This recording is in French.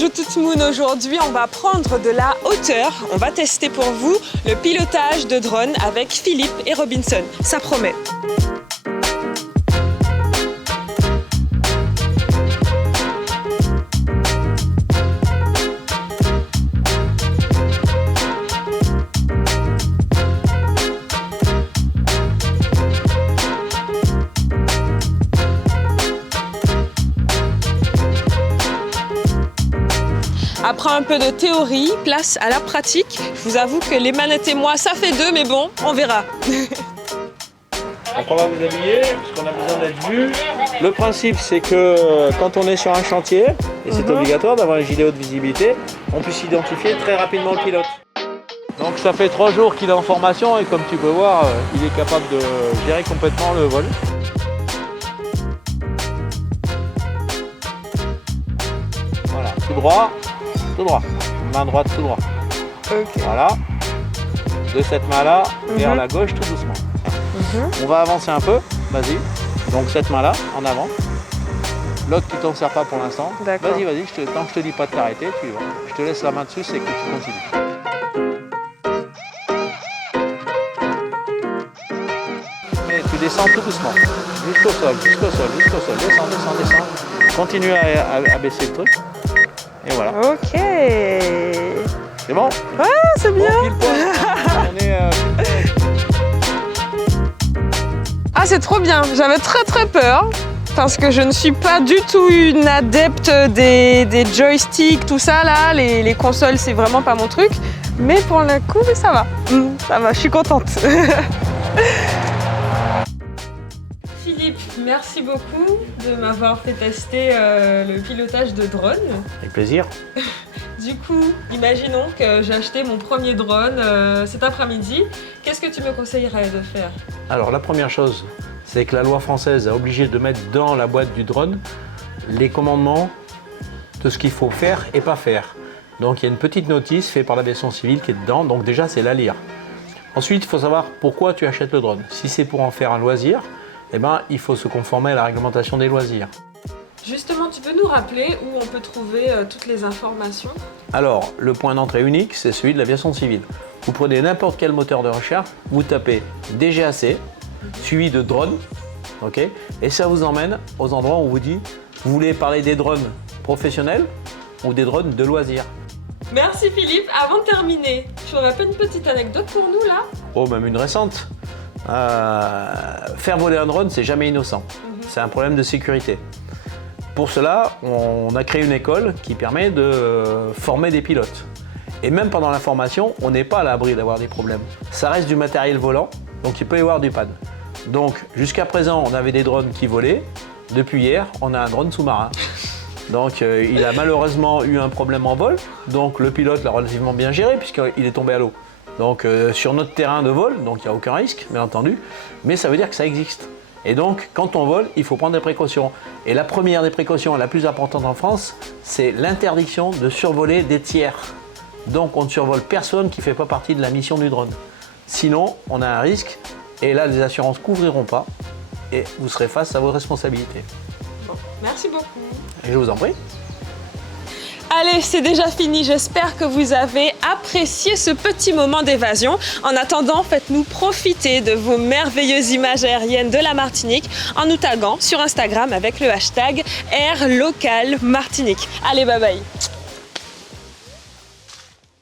Bonjour tout le monde, aujourd'hui on va prendre de la hauteur. On va tester pour vous le pilotage de drone avec Philippe et Robinson. Ça promet. Après un peu de théorie, place à la pratique. Je vous avoue que les manettes et moi, ça fait deux, mais bon, on verra. Donc on va vous habiller, parce qu'on a besoin d'être vu. Le principe, c'est que quand on est sur un chantier, et c'est obligatoire d'avoir un gilet haute visibilité, on puisse identifier très rapidement le pilote. Donc ça fait 3 jours qu'il est en formation, et comme tu peux voir, il est capable de gérer complètement le vol. Voilà, tout droit. Tout droit, main droite tout droit. Okay. Voilà, de cette main-là vers la gauche tout doucement. On va avancer un peu, vas-y. Donc cette main-là, en avant. L'autre qui ne t'en sert pas pour l'instant. Vas-y, vas-y, tant que je te dis pas de t'arrêter, tu vas. Je te laisse la main dessus, c'est que tu continues. Et tu descends tout doucement, jusqu'au sol, jusqu'au sol, jusqu'au sol. Descends, descends, descends. Continue à baisser le truc. Et voilà. Ok. C'est bon? Ouais, c'est bien. Bon, on est, Ah, c'est trop bien. J'avais très peur parce que je ne suis pas du tout une adepte des joysticks, tout ça là. Les consoles, c'est vraiment pas mon truc. Mais pour le coup, ça va. Ça va, je suis contente. Philippe, merci beaucoup de m'avoir fait tester le pilotage de drone. Avec plaisir. Du coup, imaginons que j'ai acheté mon premier drone cet après-midi. Qu'est-ce que tu me conseillerais de faire? Alors la première chose, c'est que la loi française a obligé de mettre dans la boîte du drone les commandements de ce qu'il faut faire et pas faire. Donc il y a une petite notice faite par l'aviation civile qui est dedans, donc déjà c'est la lire. Ensuite, il faut savoir pourquoi tu achètes le drone. Si c'est pour en faire un loisir, eh ben, il faut se conformer à la réglementation des loisirs. Justement, tu peux nous rappeler où on peut trouver toutes les informations? Alors, le point d'entrée unique, c'est celui de l'aviation civile. Vous prenez n'importe quel moteur de recherche, vous tapez DGAC, suivi de drone, ok, et ça vous emmène aux endroits où on vous dit, vous voulez parler des drones professionnels ou des drones de loisirs. Merci Philippe. Avant de terminer, tu aurais pas une petite anecdote pour nous là? Oh, même une récente. Faire voler un drone, c'est jamais innocent. C'est un problème de sécurité. Pour cela, on a créé une école qui permet de former des pilotes. Et même pendant la formation, on n'est pas à l'abri d'avoir des problèmes. Ça reste du matériel volant, donc il peut y avoir du panne. Donc jusqu'à présent, on avait des drones qui volaient. Depuis hier, on a un drone sous-marin. Donc il a malheureusement eu un problème en vol. Donc le pilote l'a relativement bien géré puisqu'il est tombé à l'eau. Donc sur notre terrain de vol, donc il n'y a aucun risque, bien entendu. Mais ça veut dire que ça existe. Et donc, quand on vole, il faut prendre des précautions. Et la première des précautions, la plus importante en France, c'est l'interdiction de survoler des tiers. Donc, on ne survole personne qui ne fait pas partie de la mission du drone. Sinon, on a un risque, et là, les assurances ne couvriront pas, et vous serez face à vos responsabilités. Bon, merci beaucoup. Et je vous en prie. Allez, c'est déjà fini. J'espère que vous avez apprécié ce petit moment d'évasion. En attendant, faites-nous profiter de vos merveilleuses images aériennes de la Martinique en nous taguant sur Instagram avec le hashtag #LocalMartinique. Allez, bye bye.